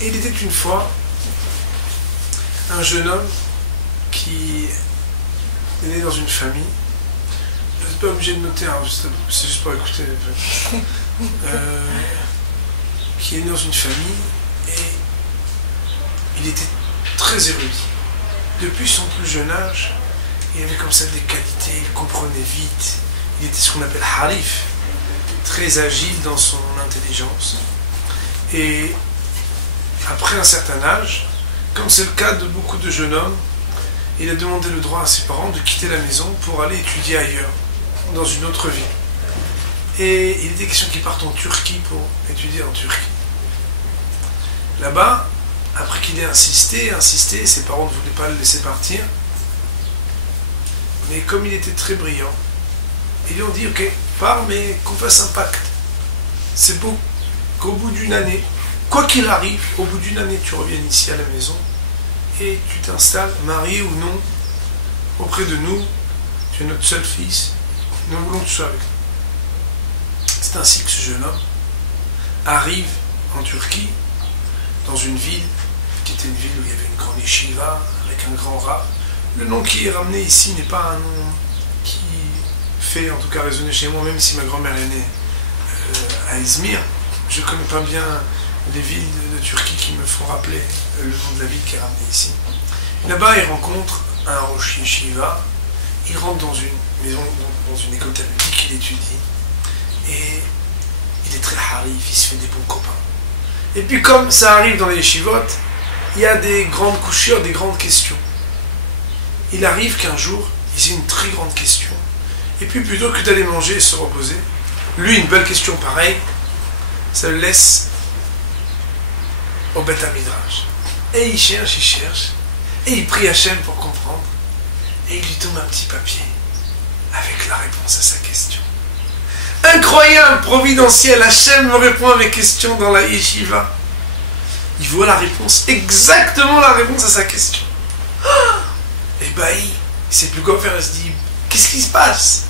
Il était une fois un jeune homme qui est né dans une famille. Vous n'êtes pas obligé de noter, hein, c'est juste pour écouter. Qui est né dans une famille et il était très érudit. Depuis son plus jeune âge, il avait comme ça des qualités, il comprenait vite. Il était ce qu'on appelle harif, très agile dans son intelligence. Et après un certain âge, comme c'est le cas de beaucoup de jeunes hommes, il a demandé le droit à ses parents de quitter la maison pour aller étudier ailleurs, dans une autre ville. Et il était question qu'il parte en Turquie pour étudier en Turquie. Là-bas, après qu'il ait insisté, ses parents ne voulaient pas le laisser partir. Mais comme il était très brillant, ils lui ont dit, ok, pars, mais qu'on fasse un pacte. C'est beau qu'au bout d'une année, quoi qu'il arrive, au bout d'une année, tu reviennes ici à la maison et tu t'installes, marié ou non, auprès de nous. Tu es notre seul fils. Nous voulons que tu sois avec nous. C'est ainsi que ce jeune homme arrive en Turquie, dans une ville qui était une ville où il y avait une grande yeshiva, avec un grand rav. Le nom qui est ramené ici n'est pas un nom qui fait en tout cas résonner chez moi, même si ma grand-mère est née à Izmir. Je ne connais pas bien les villes de Turquie qui me font rappeler le nom de la ville qui est ramené ici. Là-bas, il rencontre un rosh yeshiva, il rentre dans une maison, dans une école talmudique, il étudie, et il est très harif, il se fait des bons copains. Et puis comme ça arrive dans les yeshivot, il y a des grandes couchures, des grandes questions. Il arrive qu'un jour, il y a une très grande question, et puis plutôt que d'aller manger et se reposer, lui, une belle question pareille, ça le laisse au Beth Midrash. Et il cherche, et il prie Hachem pour comprendre, et il lui tombe un petit papier avec la réponse à sa question. Incroyable, providentiel, Hachem me répond à mes questions dans la yeshiva. Il voit la réponse, exactement la réponse à sa question. Et il ne sait plus quoi faire, il se dit, qu'est-ce qui se passe?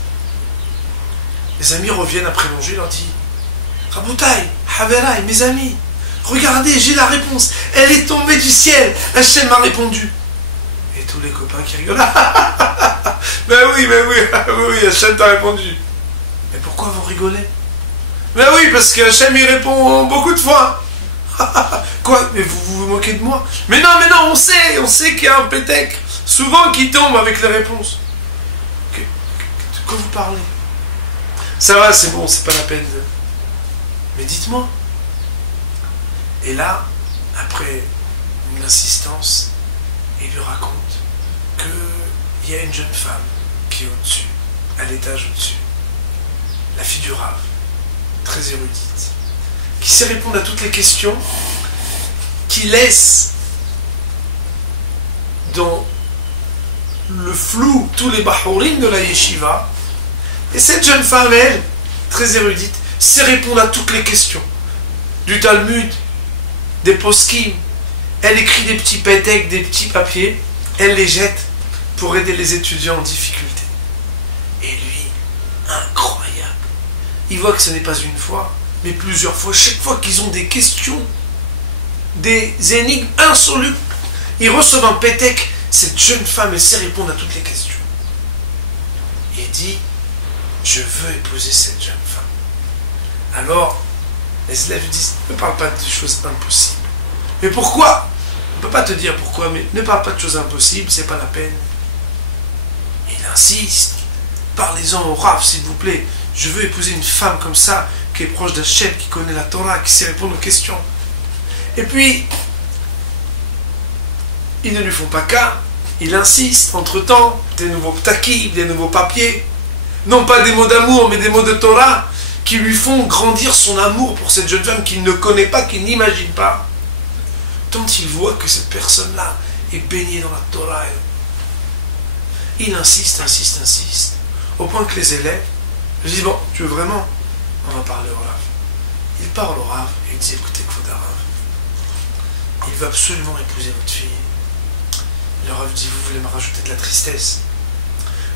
Les amis reviennent après manger, il leur dit, Raboutaï, Haverai, mes amis, regardez, j'ai la réponse, elle est tombée du ciel, Hachem m'a répondu. Et tous les copains qui rigolent, ben oui, Hachem t'a répondu. Mais pourquoi vous rigolez? Ben oui, parce que Hachem il répond beaucoup de fois. Quoi? Mais vous vous moquez de moi? Mais non, on sait qu'il y a un pétec, souvent qui tombe avec les réponses. De quoi vous parlez? Ça va, c'est bon, c'est pas la peine de... Mais dites-moi. Et là, après une insistance, il lui raconte qu'il y a une jeune femme qui est au-dessus, à l'étage au-dessus, la fille du Rav, très érudite, qui sait répondre à toutes les questions, qui laisse dans le flou tous les bahourim de la yeshiva. Et cette jeune femme, elle, très érudite, sait répondre à toutes les questions. Du Talmud, des poskim. Elle écrit des petits pétecs, des petits papiers, elle les jette pour aider les étudiants en difficulté. Et lui, incroyable. Il voit que ce n'est pas une fois, mais plusieurs fois. Chaque fois qu'ils ont des questions, des énigmes insolubles, ils reçoivent un pétec. Cette jeune femme, elle sait répondre à toutes les questions. Et il dit, je veux épouser cette jeune femme. Alors, les élèves disent, ne parle pas de choses impossibles. Mais pourquoi? On ne peut pas te dire pourquoi, mais ne parle pas de choses impossibles, c'est pas la peine. Il insiste, parlez-en au Rav, s'il vous plaît. Je veux épouser une femme comme ça, qui est proche d'Hachem, qui connaît la Torah, qui sait répondre aux questions. Et puis, ils ne lui font pas cas, il insiste, entre-temps, des nouveaux ptakim, des nouveaux papiers, non pas des mots d'amour, mais des mots de Torah, qui lui font grandir son amour pour cette jeune femme qu'il ne connaît pas, qu'il n'imagine pas. Tant il voit que cette personne-là est baignée dans la Torah. Il insiste, au point que les élèves lui disent, bon, tu veux vraiment? On va parler au Rav. Il parle au Rav et il dit, écoutez, Kvoda Rav, il veut absolument épouser votre fille. Le Rav dit, vous voulez me rajouter de la tristesse?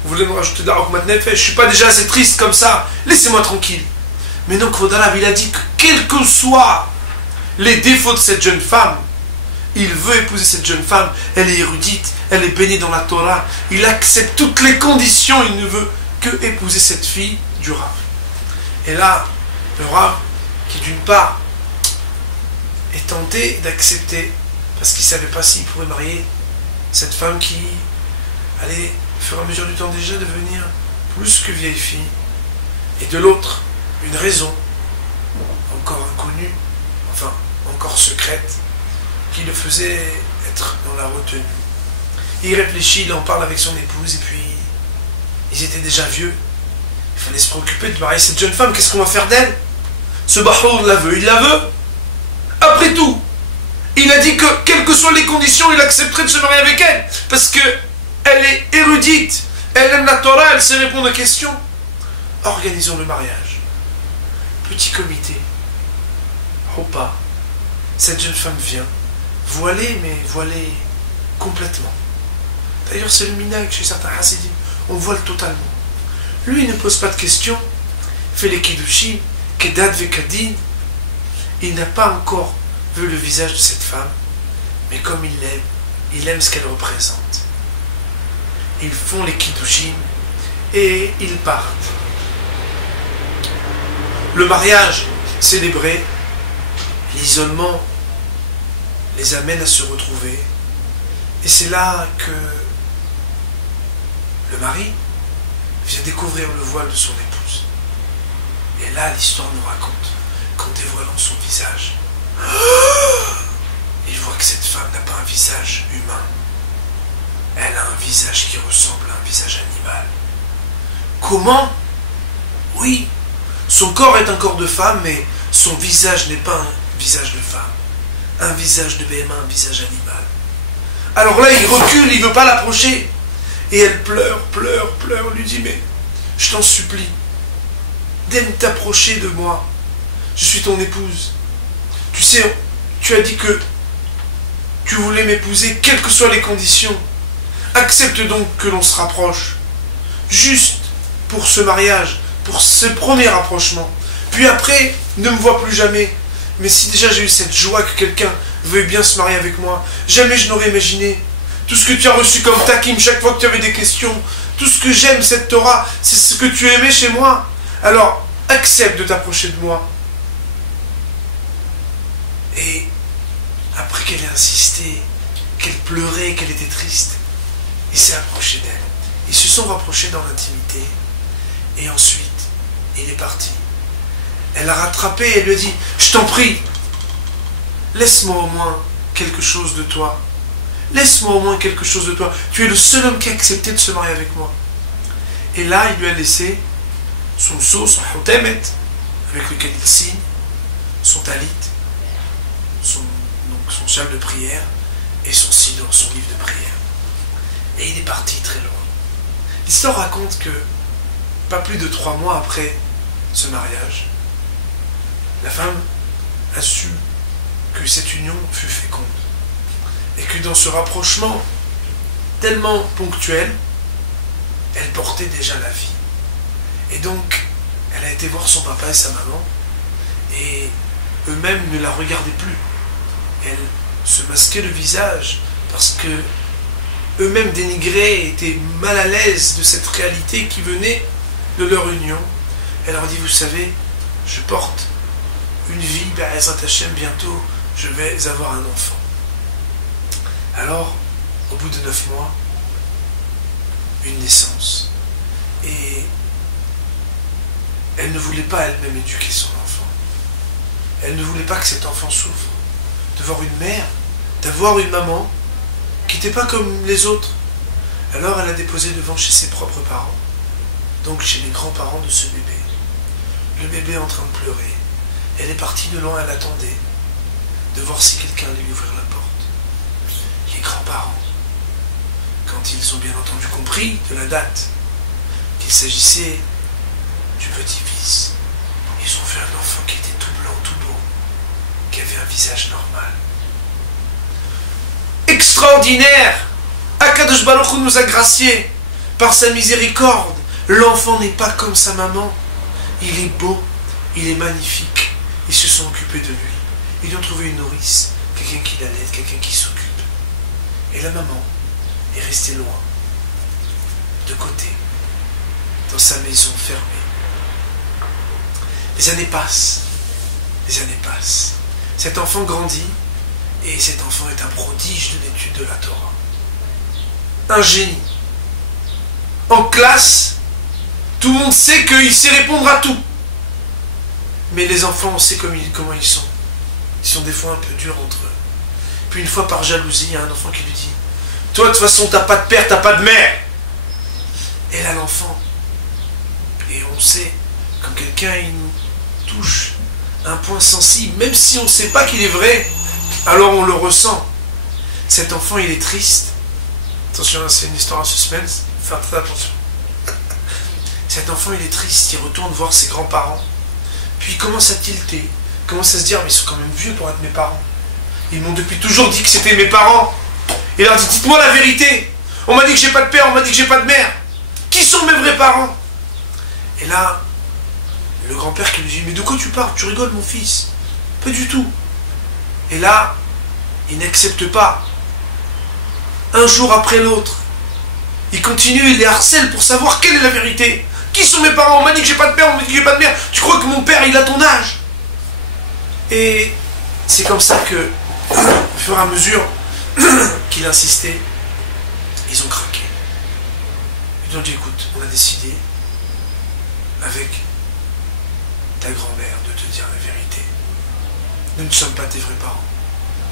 Vous voulez me rajouter de la Rokmat Nefesh? Je suis pas déjà assez triste comme ça, laissez-moi tranquille. Mais non, Kvoda Rav, il a dit que quelles que soient les défauts de cette jeune femme. Il veut épouser cette jeune femme, elle est érudite, elle est baignée dans la Torah, il accepte toutes les conditions, il ne veut que épouser cette fille du Rav. Et là, le Rav, qui d'une part est tenté d'accepter, parce qu'il ne savait pas s'il pourrait marier cette femme qui allait, au fur et à mesure du temps déjà, devenir plus que vieille fille, et de l'autre, une raison, encore inconnue, enfin, encore secrète, qui le faisait être dans la retenue. Il réfléchit, il en parle avec son épouse, et puis ils étaient déjà vieux. Il fallait se préoccuper de marier cette jeune femme. Qu'est-ce qu'on va faire d'elle? Ce bahour la veut, il la veut. Après tout, il a dit que, quelles que soient les conditions, il accepterait de se marier avec elle. Parce que elle est érudite, elle aime la Torah, elle sait répondre aux questions. Organisons le mariage. Petit comité. Hopa. Cette jeune femme vient. Voilée, mais voilée complètement. D'ailleurs, c'est le minag chez certains hassidim. On voile totalement. Lui, il ne pose pas de questions. Fait les kiddushim, kedad vekadin. Il n'a pas encore vu le visage de cette femme. Mais comme il aime ce qu'elle représente. Ils font les kiddushim et ils partent. Le mariage célébré, l'isolement les amène à se retrouver. Et c'est là que le mari vient découvrir le voile de son épouse. Et là, l'histoire nous raconte qu'en dévoilant son visage, il voit que cette femme n'a pas un visage humain. Elle a un visage qui ressemble à un visage animal. Comment? Oui, son corps est un corps de femme, mais son visage n'est pas un visage de femme. Un visage de BMA, un visage animal. Alors là, il recule, il ne veut pas l'approcher. Et elle pleure, lui dit, mais je t'en supplie, d'aime t'approcher de moi. Je suis ton épouse. Tu sais, tu as dit que tu voulais m'épouser, quelles que soient les conditions. Accepte donc que l'on se rapproche. Juste pour ce mariage, pour ce premier rapprochement. Puis après, ne me vois plus jamais. Mais si déjà j'ai eu cette joie que quelqu'un veuille bien se marier avec moi, jamais je n'aurais imaginé. Tout ce que tu as reçu comme takim chaque fois que tu avais des questions, tout ce que j'aime, cette Torah, c'est ce que tu aimais chez moi. Alors, accepte de t'approcher de moi. Et après qu'elle ait insisté, qu'elle pleurait, qu'elle était triste, il s'est approché d'elle. Ils se sont rapprochés dans l'intimité. Et ensuite, il est parti. Elle l'a rattrapé et lui a dit, je t'en prie, laisse-moi au moins quelque chose de toi. Laisse-moi au moins quelque chose de toi. Tu es le seul homme qui a accepté de se marier avec moi. Et là, il lui a laissé son sceau, son hotemet, avec lequel il signe, son talit, son châle de prière et son sido, son livre de prière. Et il est parti très loin. L'histoire raconte que, pas plus de 3 mois après ce mariage, la femme a su que cette union fut féconde. Et que dans ce rapprochement tellement ponctuel, elle portait déjà la vie. Et donc, elle a été voir son papa et sa maman, et eux-mêmes ne la regardaient plus. Elle se masquait le visage, parce que eux-mêmes dénigraient et étaient mal à l'aise de cette réalité qui venait de leur union. Elle leur dit, vous savez, je porte une vie, Be'ezrat Hashem, bientôt je vais avoir un enfant. Alors, au bout de 9 mois, une naissance. Et elle ne voulait pas elle-même éduquer son enfant. Elle ne voulait pas que cet enfant souffre. De voir une mère, d'avoir une maman qui n'était pas comme les autres. Alors elle a déposé devant chez ses propres parents, donc chez les grands-parents de ce bébé. Le bébé est en train de pleurer. Elle est partie de loin, elle attendait de voir si quelqu'un allait lui ouvrir la porte. Les grands-parents, quand ils ont bien entendu compris de la date qu'il s'agissait du petit-fils, ils ont vu un enfant qui était tout blanc, tout beau, qui avait un visage normal. Extraordinaire! Akadosh Baruch Hu nous a graciés par sa miséricorde. L'enfant n'est pas comme sa maman. Il est beau, il est magnifique. Ils se sont occupés de lui. Ils lui ont trouvé une nourrice, quelqu'un qui l'allaite, quelqu'un qui s'occupe. Et la maman est restée loin, de côté, dans sa maison fermée. Les années passent, les années passent. Cet enfant grandit, et cet enfant est un prodige de l'étude de la Torah. Un génie. En classe, tout le monde sait qu'il sait répondre à tout. Mais les enfants, on sait comment ils sont. Ils sont des fois un peu durs entre eux. Puis une fois, par jalousie, il y a un enfant qui lui dit « Toi, de toute façon, t'as pas de père, t'as pas de mère !» Et là, l'enfant, et on sait, quand quelqu'un il nous touche un point sensible, même si on ne sait pas qu'il est vrai, alors on le ressent. Cet enfant, il est triste. Attention, c'est une histoire à suspense, faire très attention. Cet enfant, il est triste, il retourne voir ses grands-parents. Puis il commence à tilter, il commence à se dire « Mais ils sont quand même vieux pour être mes parents. Ils m'ont depuis toujours dit que c'était mes parents. » Il leur dit « Dites-moi la vérité. On m'a dit que j'ai pas de père, on m'a dit que j'ai pas de mère. Qui sont mes vrais parents ?» Et là, le grand-père qui lui dit « Mais de quoi tu parles? Tu rigoles, mon fils. Pas du tout. » Et là, il n'accepte pas. Un jour après l'autre, il continue, il les harcèle pour savoir quelle est la vérité. Qui sont mes parents? On m'a dit que j'ai pas de père, on m'a dit que j'ai pas de mère. Tu crois que mon père, il a ton âge? Et c'est comme ça que, au fur et à mesure qu'il insistait, ils ont craqué. Ils ont dit, écoute, on a décidé, avec ta grand-mère, de te dire la vérité. Nous ne sommes pas tes vrais parents.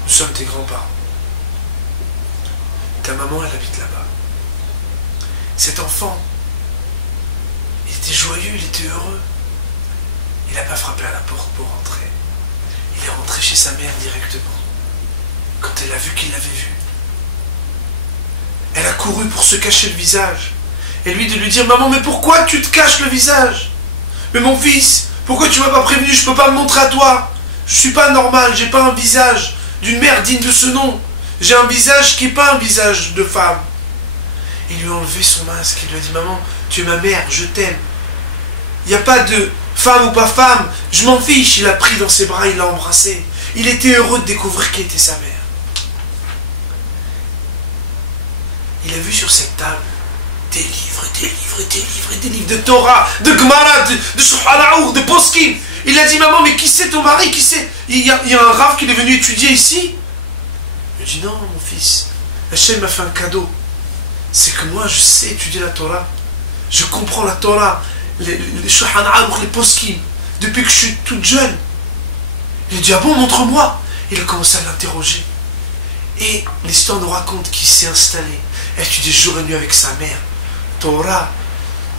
Nous sommes tes grands-parents. Ta maman, elle habite là-bas. Cet enfant, il était joyeux, il était heureux. Il n'a pas frappé à la porte pour rentrer. Il est rentré chez sa mère directement. Quand elle a vu qu'il l'avait vu, elle a couru pour se cacher le visage. Et lui de lui dire, maman, mais pourquoi tu te caches le visage? Mais mon fils, pourquoi tu m'as pas prévenu? Je peux pas me montrer à toi. Je suis pas normal, j'ai pas un visage d'une mère digne de ce nom. J'ai un visage qui n'est pas un visage de femme. Il lui a enlevé son masque, il lui a dit, maman, tu es ma mère, je t'aime. Il n'y a pas de femme ou pas femme, je m'en fiche. Il l'a pris dans ses bras, il l'a embrassé. Il était heureux de découvrir qui était sa mère. Il a vu sur cette table des livres, des livres, des livres, des livres de Torah, de Gemara, de Shulchan Aruch, de Poskim. Il a dit, maman, mais qui c'est ton mari? Qui c'est? Il y a un rav qui est venu étudier ici. Il dit, non, mon fils, Hachem m'a fait un cadeau. C'est que moi, je sais étudier la Torah. Je comprends la Torah, les Shulchan Aruch, les Poskim, depuis que je suis toute jeune. Il a dit, ah bon, montre-moi. Il a commencé à l'interroger. Et l'histoire nous raconte qu'il s'est installé, étudié jour et nuit avec sa mère. Torah,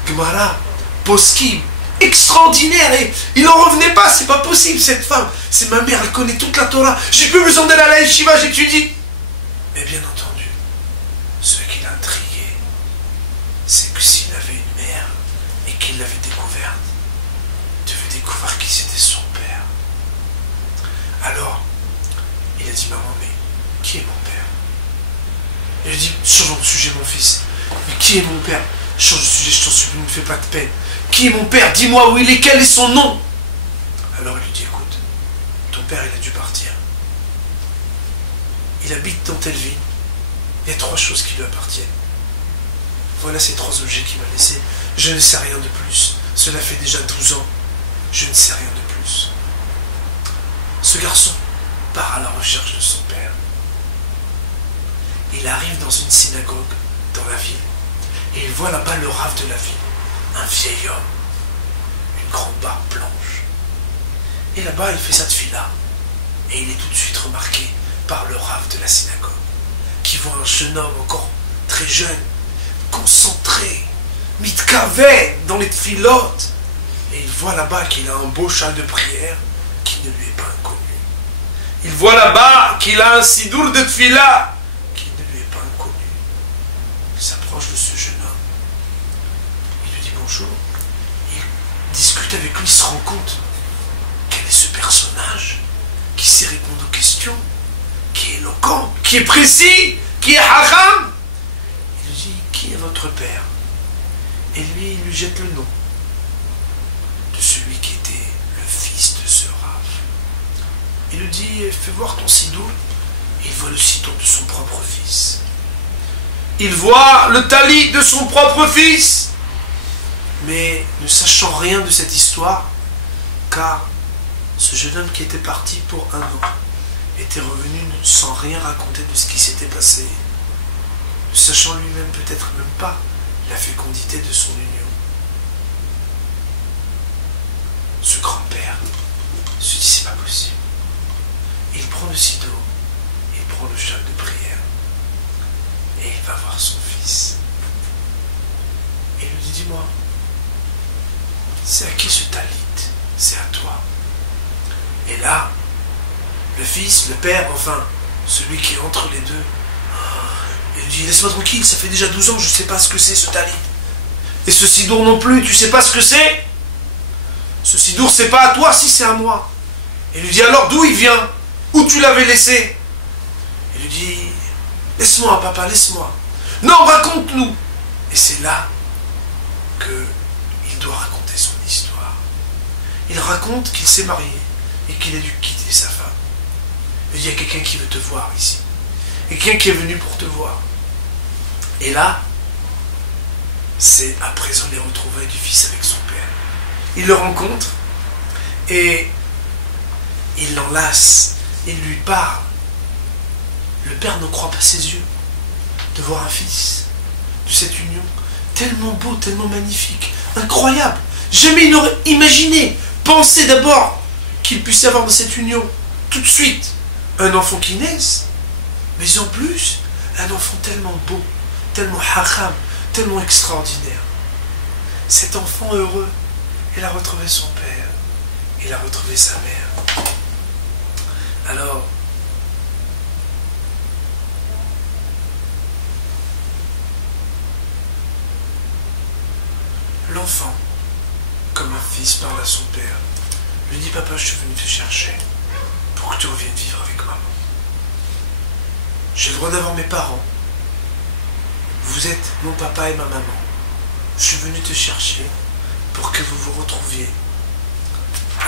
Gemara, Poskim, extraordinaire. Et il n'en revenait pas, c'est pas possible cette femme. C'est ma mère, elle connaît toute la Torah. J'ai plus besoin d'aller à la yeshiva, j'étudie. Mais bien entendu, ce qui l'intriguait, c'est que s'il avait une mère et qu'il l'avait découverte, il devait découvrir qui c'était son père. Alors, il a dit, maman, mais qui est mon père? Il a dit, changeons de sujet, mon fils. Mais qui est mon père? Change de sujet, je t'en supplie, ne me fais pas de peine. Qui est mon père? Dis-moi où il est, quel est son nom? Alors il lui dit, écoute, ton père, il a dû partir. Il habite dans telle ville. Il y a 3 choses qui lui appartiennent. Voilà ces 3 objets qu'il m'a laissés. Je ne sais rien de plus. Cela fait déjà 12 ans. Je ne sais rien de plus. Ce garçon part à la recherche de son père. Il arrive dans une synagogue dans la ville. Et il voit là-bas le rav de la ville. Un vieil homme. Une grande barbe blanche. Et là-bas, il fait sa tfila. Et il est tout de suite remarqué par le rav de la synagogue, qui voit un jeune homme encore très jeune, concentré, mitkavé dans les tfilotes. Et il voit là-bas qu'il a un beau châle de prière qui ne lui est pas inconnu. Il voit là-bas qu'il a un sidour de tfila qui ne lui est pas inconnu. Il s'approche de ce jeune homme. Il lui dit bonjour. Il discute avec lui, il se rend compte. Quel est ce personnage qui sait répondre aux questions, qui est éloquent, qui est précis, qui est haram? Il lui dit, qui est votre père? Et lui, il lui jette le nom de celui qui était le fils de ce rav. Il lui dit, fais voir ton sidour. Il voit le sidour de son propre fils. Il voit le talit de son propre fils. Mais ne sachant rien de cette histoire, car ce jeune homme qui était parti pour 1 an était revenu sans rien raconter de ce qui s'était passé, ne sachant lui-même peut-être même pas la fécondité de son union. Ce grand-père se dit, c'est pas possible. Il prend le sido, il prend le châle de prière et il va voir son fils. Et il lui dit, dis-moi, c'est à qui ce talit? C'est à toi. Et là, le fils, le père, enfin, celui qui est entre les deux, il lui dit, laisse-moi tranquille, ça fait déjà 12 ans, je ne sais pas ce que c'est ce talit. Et ce sidour non plus, tu sais pas ce que c'est? Ce sidour, c'est pas à toi, si c'est à moi. Et il lui dit, alors d'où il vient? Où tu l'avais laissé? Il lui dit, laisse-moi, papa, laisse-moi. Non, raconte-nous. Et c'est là qu'il doit raconter son histoire. Il raconte qu'il s'est marié et qu'il a dû quitter sa femme. Il dit, il y a quelqu'un qui veut te voir ici. Et quelqu'un qui est venu pour te voir. Et là, c'est à présent les retrouvailles du fils avec son père. Il le rencontre et il l'enlace, il lui parle. Le père ne croit pas ses yeux de voir un fils de cette union tellement beau, tellement magnifique, incroyable. Jamais il n'aurait imaginé, pensé d'abord qu'il puisse avoir dans cette union tout de suite un enfant qui naisse, mais en plus un enfant tellement beau, tellement haram, tellement extraordinaire. Cet enfant heureux, il a retrouvé son père, il a retrouvé sa mère. Alors, l'enfant, comme un fils, parle à son père, lui dit, papa, je suis venu te chercher pour que tu reviennes vivre avec maman. J'ai le droit d'avoir mes parents. Vous êtes mon papa et ma maman. Je suis venu te chercher pour que vous vous retrouviez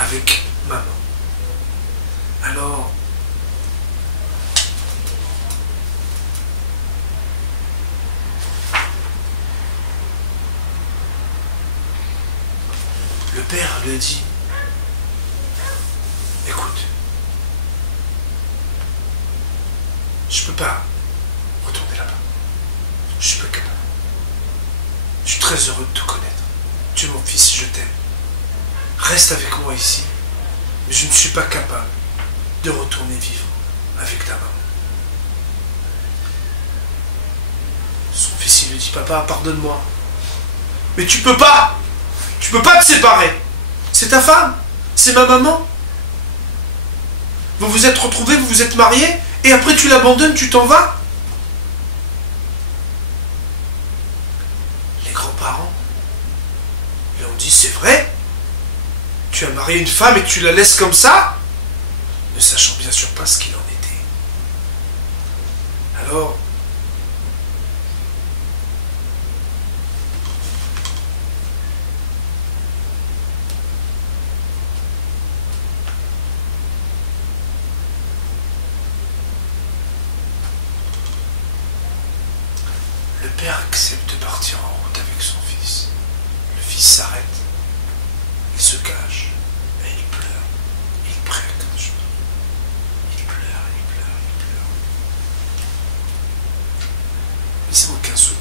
avec maman. Alors, le père lui dit, écoute, je peux pas retourner là-bas. Je suis pas capable. Je suis très heureux de te connaître. Tu es mon fils, je t'aime. Reste avec moi ici. Mais je ne suis pas capable de retourner vivre avec ta maman. Son fils, il lui dit, papa, pardonne-moi. Mais tu peux pas. Tu peux pas te séparer. C'est ta femme. C'est ma maman. Vous vous êtes retrouvés, vous vous êtes mariés, et après tu l'abandonnes, tu t'en vas. Les grands-parents lui ont dit, c'est vrai, tu as marié une femme et tu la laisses comme ça, ne sachant bien sûr pas ce qu'il en était. Alors, le père accepte de partir en route avec son fils. Le fils s'arrête, il se cache, et il pleure. Il prie comme je. Il pleure, il pleure, il pleure. Mais c'est mon 15 sous.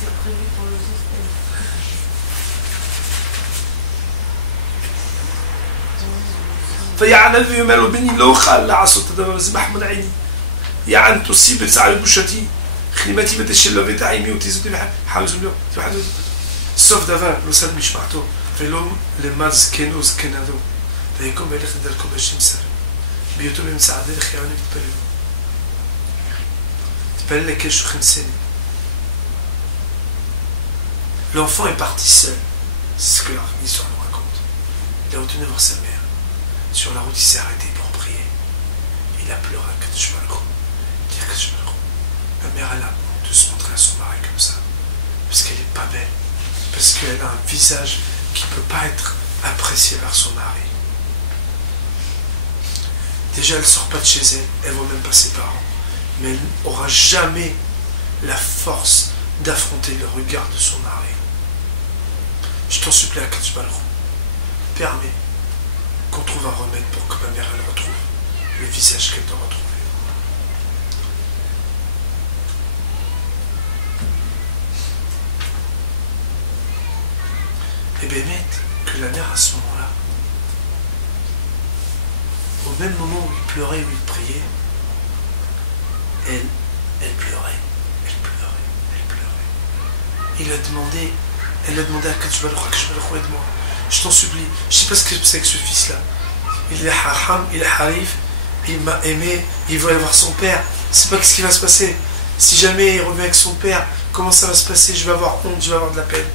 C'est prévu pour le suspense. فيعني الذي يمال بني لو خال عصوت تدبر محمد عيني يعني تصيب سعر بوشتي خدمتي بتشلو بتاعي وتيزو حاوز له واحد الصف دافا لو سال مش بعتو فيلوم لماز كينو زكنادو فيكون بلغ دالكم باش يمسر بيوتو بمساعدة الخيانة بتبلغ تبلغ كيشو 5 سنين. L'enfant est parti seul, c'est ce que l'histoire nous raconte. Il a retourné voir sa mère. Sur la route, il s'est arrêté pour prier. Il a pleuré à Kadjmalko. Dire Kadjmalko. Ma mère, elle a honte de se montrer à son mari comme ça. Parce qu'elle n'est pas belle. Parce qu'elle a un visage qui ne peut pas être apprécié par son mari. Déjà, elle ne sort pas de chez elle, elle ne voit même pas ses parents. Mais elle n'aura jamais la force d'affronter le regard de son mari. Je t'en supplie, Akadosh Baruch Hu, permets qu'on trouve un remède pour que ma mère elle retrouve le visage qu'elle doit retrouver. Et bien, que la mère à ce moment-là, au même moment où il pleurait, où il priait, elle pleurait. Elle a demandé à Akadosh Baruch Hu, aide-moi. Je t'en supplie. Je ne sais pas ce que c'est que ce fils-là. Il est haram, il est harif, il m'a aimé, il veut aller voir son père. Je ne sais pas ce qui va se passer. Si jamais il revient avec son père, comment ça va se passer? Je vais avoir honte, je vais avoir de la peine.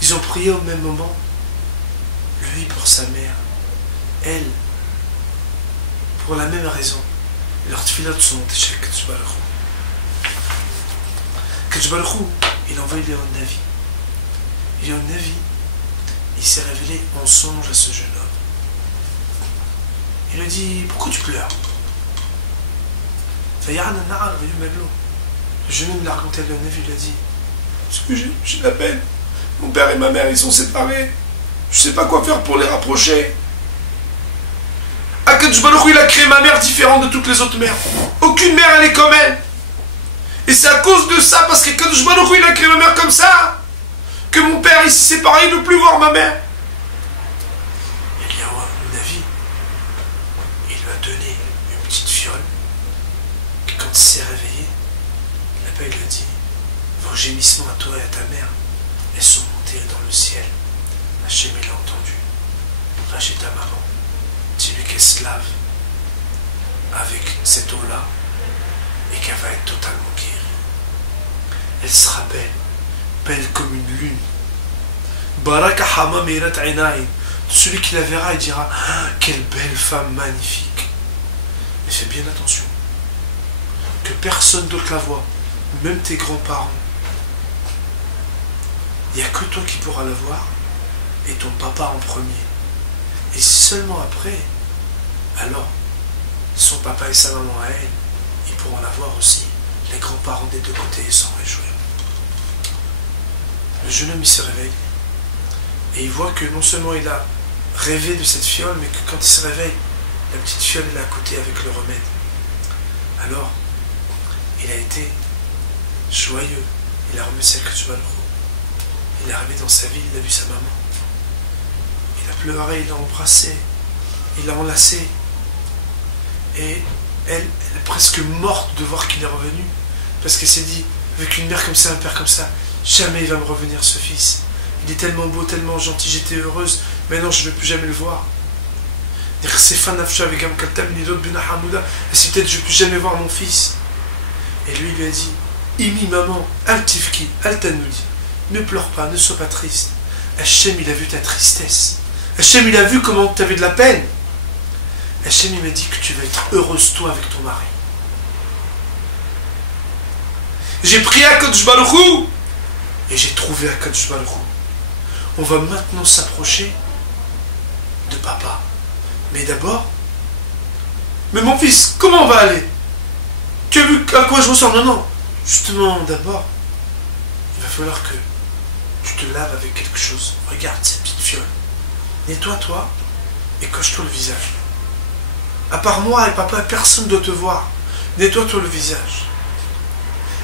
Ils ont prié au même moment. Lui pour sa mère. Elle, pour la même raison. Leurs tfilotes sont montés chez Akadosh Baruch Hu. Akadosh Baruch Hu, il a envoyé Léon Navi. Et Léon Navi, il s'est révélé en songe à ce jeune homme. Il lui a dit, pourquoi tu pleures? Le jeune homme l'a raconté à Léon Navi, il lui a dit, parce que j'ai de la peine. Mon père et ma mère, ils sont séparés. Je ne sais pas quoi faire pour les rapprocher. Akadosh Baruch Hu, il a créé ma mère différente de toutes les autres mères. Aucune mère, elle est comme elle. Et c'est à cause de ça, parce qu'Akadosh Baruch Hu, il a créé ma mère comme ça, que mon père, il s'est séparé, il ne veut plus voir ma mère. Et Léon Navi, il lui a donné une petite fiole, et quand il s'est réveillé, là-bas, il lui a dit, vos gémissements à toi et à ta mère, elles sont montées dans le ciel. Hachem, il a entendu. Rachid, ta maman, dis-lui qu'elle se lave avec cette eau-là et qu'elle va être totalement guérie. Elle sera belle, belle comme une lune. Baraka Hama Meirat Ainaïn. Celui qui la verra, il dira, ah, quelle belle femme magnifique. Mais fais bien attention, que personne d'autre la voit, même tes grands-parents. Il n'y a que toi qui pourras la voir, et ton papa en premier. Et seulement après, alors, son papa et sa maman à elle, ils pourront la voir aussi, les grands-parents des deux côtés, et s'en réjouir. Le jeune homme, il se réveille, et il voit que non seulement il a rêvé de cette fiole, mais que quand il se réveille, la petite fiole est là à côté avec le remède. Alors, il a été joyeux, il a remercié Akadosh Baruch Hu. Il est arrivé dans sa ville, il a vu sa maman. Il a pleuré, il l'a embrassé, il l'a enlacé. Et elle est presque morte de voir qu'il est revenu. Parce qu'elle s'est dit, avec une mère comme ça, un père comme ça, jamais il va me revenir ce fils. Il est tellement beau, tellement gentil, j'étais heureuse, maintenant je ne vais plus jamais le voir. Et si peut-être je ne vais plus jamais voir mon fils. Et lui, il lui a dit, Imi maman, al-tifki, al-tanoudi. Ne pleure pas, ne sois pas triste. Hachem, il a vu ta tristesse. Hachem, il a vu comment tu avais de la peine. Hachem, il m'a dit que tu vas être heureuse, toi, avec ton mari. J'ai prié à Akadosh Baruch Hu et j'ai trouvé Akadosh Baruch Hu. On va maintenant s'approcher de papa. Mais d'abord, mais mon fils, comment on va aller? Tu as vu à quoi je ressemble? Non, non. Justement, d'abord, il va falloir que tu te laves avec quelque chose. Regarde cette petite fiole. Nettoie-toi et coche-toi le visage. À part moi et papa, personne ne doit te voir. Nettoie-toi le visage.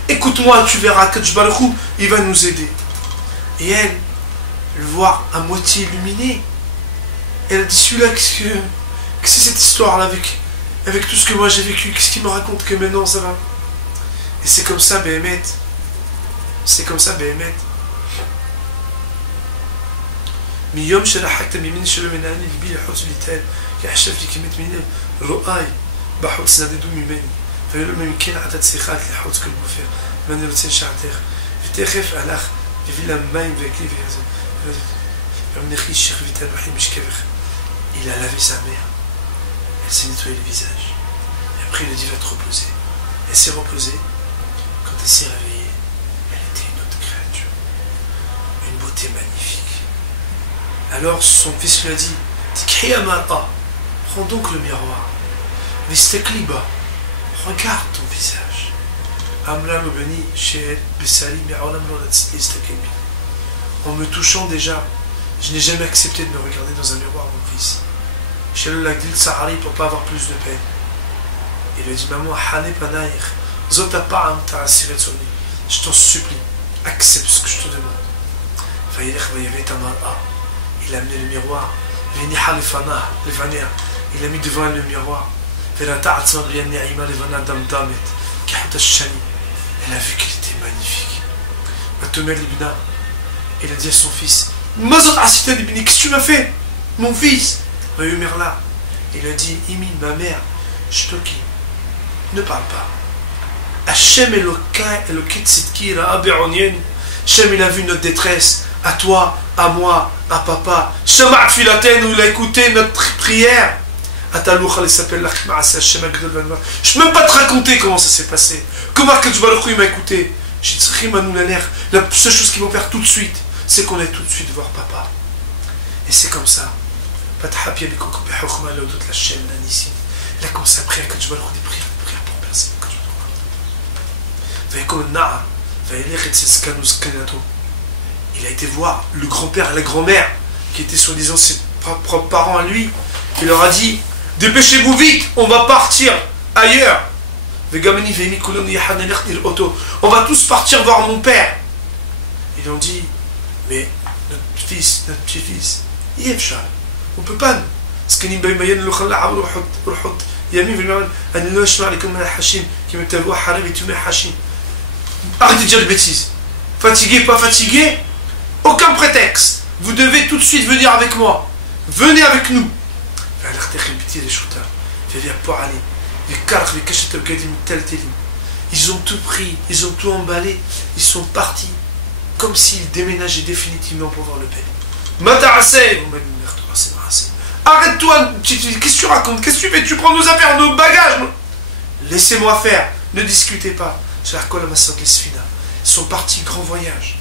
Écoute-moi, tu verras que Akadosh Baruch Hu, il va nous aider. Et elle, le voir à moitié illuminé, elle a dit, celui-là, qu'est-ce que c'est cette histoire-là avec tout ce que moi j'ai vécu? Qu'est-ce qu'il me raconte que maintenant ça va? Et c'est comme ça, Béhémet. C'est comme ça, Béhémet. מיום שלחקת ממני שלא מנהלי ליבי לחוץ וליטל כי חשבתי כמת מיני רואי בחוץ נדדו ממני ולא ממכן עדת שיחת לחוץ כל גופר ואני רוצה שעתך ותכף הלך הביא לה מים והקליב והמנחי שכביתה רוחי משכבך. Il a lavé sa mère, elle s'est nettoyée le visage et après il a dit va te reposer. Elle s'est reposée. Quand elle s'est réveillée, elle était une autre créature, une beauté magnifique. Alors son fils lui a dit, Prends donc le miroir. Vistekliba. Regarde ton visage. Amla Lobeni, chez Bessali, mais en me touchant déjà, je n'ai jamais accepté de me regarder dans un miroir, mon fils. Chez le Lagdil Sahari pour pas avoir plus de peine. Il lui a dit, maman, Hane Panaïr, Zota Pa'am Ta'asiret Soni. Je t'en supplie, accepte ce que je te demande. Il a amené le miroir. Il a mis devant elle le miroir. Elle a vu qu'il était magnifique. Il a dit à son fils, qu'est-ce que tu m'as fait, mon fils? Il a dit, Imin, ma mère, je te quitte. Ne parle pas. Hachem Elokit Sitkira Aberonien. Hachem, il a vu notre détresse. À toi, à moi, à papa. Shama't Filaten, où il a écouté notre prière. Ataloucha, il s'appelle l'Achma Asa Hachem Agdol Vanva. Je ne peux même pas te raconter comment ça s'est passé. Comment que il m'a écouté. La seule chose qui va faire tout de suite, c'est qu'on aille tout de suite voir papa. Et c'est comme ça. Il a commencé à prier que tu vas le des prières pour personne. Il a été voir le grand-père et la grand-mère, qui étaient soi-disant ses propres parents à lui. Il leur a dit, dépêchez-vous vite, on va partir ailleurs. On va tous partir voir mon père. Ils ont dit, mais notre fils, notre petit-fils, on ne peut pas. Arrêtez de dire des bêtises. Fatigué, pas fatigué, aucun prétexte. Vous devez tout de suite venir avec moi. Venez avec nous. Ils ont tout pris, ils ont tout emballé, ils sont partis comme s'ils déménageaient définitivement pour voir le père. Arrête-toi, qu'est-ce que tu racontes? Qu'est-ce que tu fais? Tu prends nos affaires, nos bagages? Laissez-moi faire, ne discutez pas. Ils sont partis, grand voyage.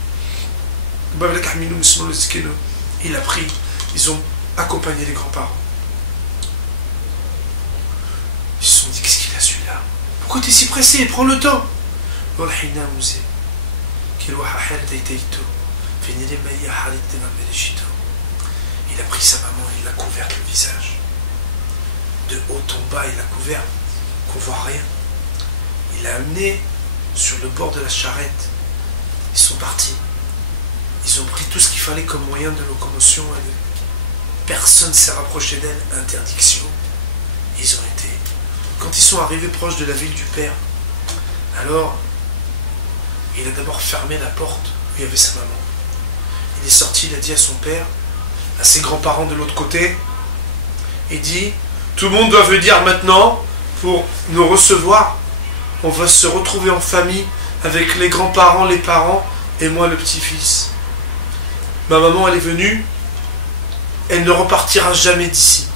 Il a pris, ils ont accompagné les grands-parents. Ils se sont dit, qu'est-ce qu'il a celui-là? Pourquoi tu es si pressé? Prends le temps. Il a pris sa maman, il l'a couvert le visage. De haut en bas, il l'a couvert, qu'on voit rien. Il l'a amené sur le bord de la charrette. Ils sont partis. Ils ont pris tout ce qu'il fallait comme moyen de locomotion. Personne ne s'est rapproché d'elle. Interdiction. Ils ont été. Quand ils sont arrivés proches de la ville du père, alors, il a d'abord fermé la porte où il y avait sa maman. Il est sorti, il a dit à son père, à ses grands-parents de l'autre côté, il dit, tout le monde doit venir maintenant pour nous recevoir. On va se retrouver en famille avec les grands-parents, les parents et moi le petit-fils. Ma maman, elle est venue, elle ne repartira jamais d'ici.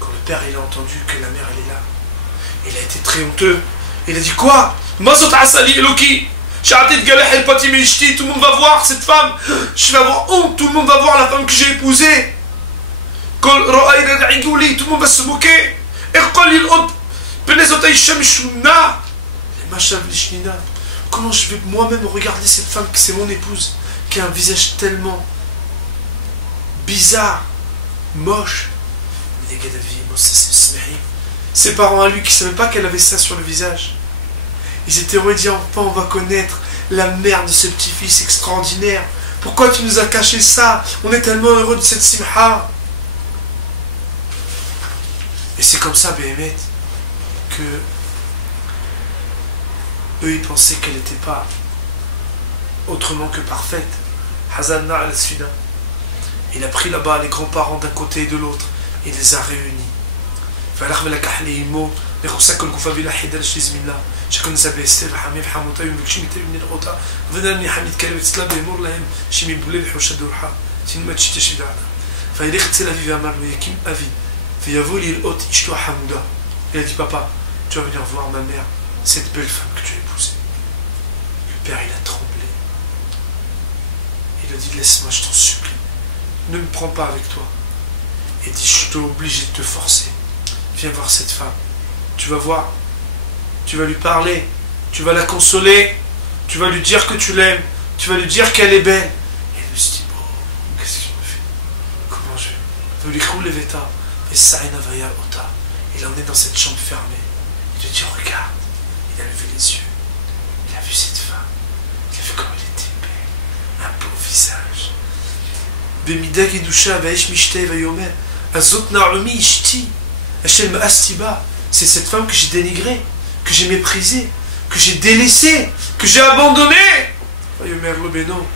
Quand le père il a entendu que la mère elle est là, il a été très honteux. Il a dit quoi? Tout le monde va voir cette femme, je vais avoir honte, tout le monde va voir la femme que j'ai épousée. Tout le monde va se moquer. Comment je vais moi-même regarder cette femme que c'est mon épouse, qui a un visage tellement bizarre, moche. Ses parents à lui qui ne savaient pas qu'elle avait ça sur le visage. Ils étaient heureux de dire, enfin on va connaître la mère de ce petit-fils extraordinaire. Pourquoi tu nous as caché ça? On est tellement heureux de cette simha. Et c'est comme ça, Béhémet, que eux ils pensaient qu'elle n'était pas autrement que parfaite. Hazanna al-Sfina. Il a pris là-bas les grands-parents d'un côté et de l'autre. Il les a réunis. C'est comme ça que le Koufa Bila Hidal Shizmillah. شكون سبيستر حميم حموطي ومكشي من الغوطة فنان حميد كلمة تسلا بيمور لهم شي من بولي الحوش دورحا تين ما تشتي شي دعنا فإذا خدت la vie vers Marlo Yakim avis فيا فولي الأوت يشتو حمودا. Il a dit papa, tu vas venir voir ma mère, cette belle femme que tu as épousée. Le père il a tremblé. Il a dit laisse-moi, je t'en supplie, ne me prends pas avec toi. et dit, je suis obligé de te forcer. Viens voir cette femme. Tu vas voir. Tu vas lui parler. Tu vas la consoler. Tu vas lui dire que tu l'aimes. Tu vas lui dire qu'elle est belle. Et elle se dit, bon, qu'est-ce que je me fais? Comment je vais? Lui roule les vétas. Et Saïna Vaya Ota. Il en est dans cette chambre fermée. Il lui dit, regarde. Il a levé les yeux. Il a vu cette femme. Il a vu comme elle était belle. Un beau visage. Bemida Gidusha Vaish Mishtei Vayomer. Azot Naomi Ishti. Hashem Astiba. C'est cette femme que j'ai dénigrée, que j'ai méprisée, que j'ai délaissée, que j'ai abandonnée. Vayomer Lobeno.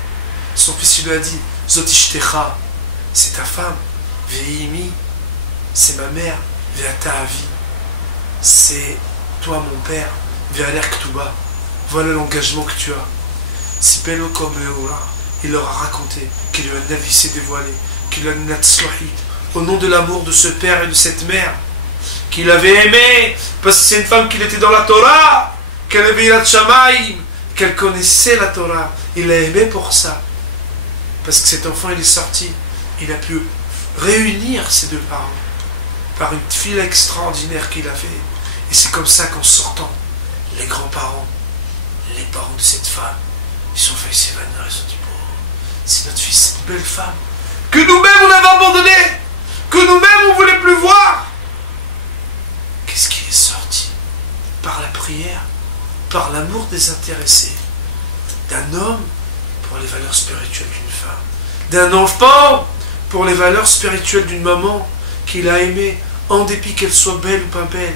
Son fils lui a dit, Zot Ishtecha. C'est ta femme. Veimi. C'est ma mère. Veata Avi. C'est toi mon père. Vealer Ktuba. Voilà l'engagement que tu as. Si Bello comme il leur a raconté qu'il lui a navi s'est dévoilé, qu'il lui a natslohit, au nom de l'amour de ce père et de cette mère, qu'il avait aimé, parce que c'est une femme qui était dans la Torah, qu'elle avait Yirat Shamaim, qu'elle connaissait la Torah. Il l'a aimé pour ça. Parce que cet enfant, il est sorti. Il a pu réunir ses deux parents par une file extraordinaire qu'il a fait. Et c'est comme ça qu'en sortant, les grands-parents, les parents de cette femme, ils sont faits s'évanouir. Ils ont dit, bon, c'est notre fils, cette belle femme, que nous-mêmes on avait abandonné, que nous-mêmes on ne voulait plus voir. Qu'est-ce qui est sorti? Par la prière, par l'amour désintéressé d'un homme pour les valeurs spirituelles d'une femme, d'un enfant pour les valeurs spirituelles d'une maman qu'il a aimée, en dépit qu'elle soit belle ou pas belle.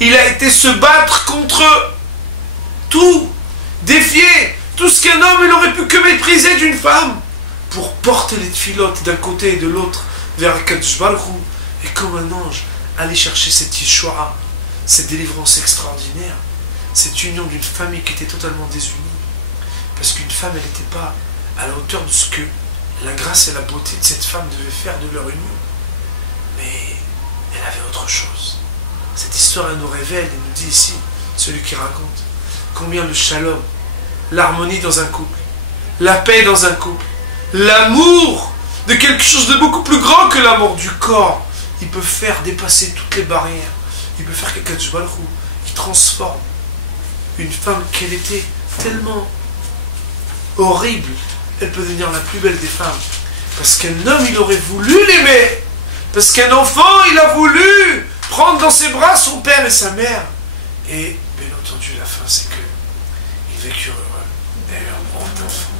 Il a été se battre contre tout, défier tout ce qu'un homme il aurait pu que mépriser d'une femme, pour porter les tfilotes d'un côté et de l'autre vers Kadosh Baruch Hu, et comme un ange, aller chercher cette Yeshua, cette délivrance extraordinaire, cette union d'une famille qui était totalement désunie. Parce qu'une femme, elle n'était pas à la hauteur de ce que la grâce et la beauté de cette femme devaient faire de leur union. Mais elle avait autre chose. Cette histoire, elle nous révèle et nous dit ici, celui qui raconte, combien le shalom, l'harmonie dans un couple, la paix dans un couple, l'amour de quelque chose de beaucoup plus grand que l'amour du corps, il peut faire dépasser toutes les barrières. Il peut faire quelque chose qui transforme une femme qu'elle était tellement horrible, elle peut devenir la plus belle des femmes. Parce qu'un homme, il aurait voulu l'aimer. Parce qu'un enfant, il a voulu prendre dans ses bras son père et sa mère. Et, bien entendu, la fin, c'est que ils vécurent heureux. Et un grand enfant.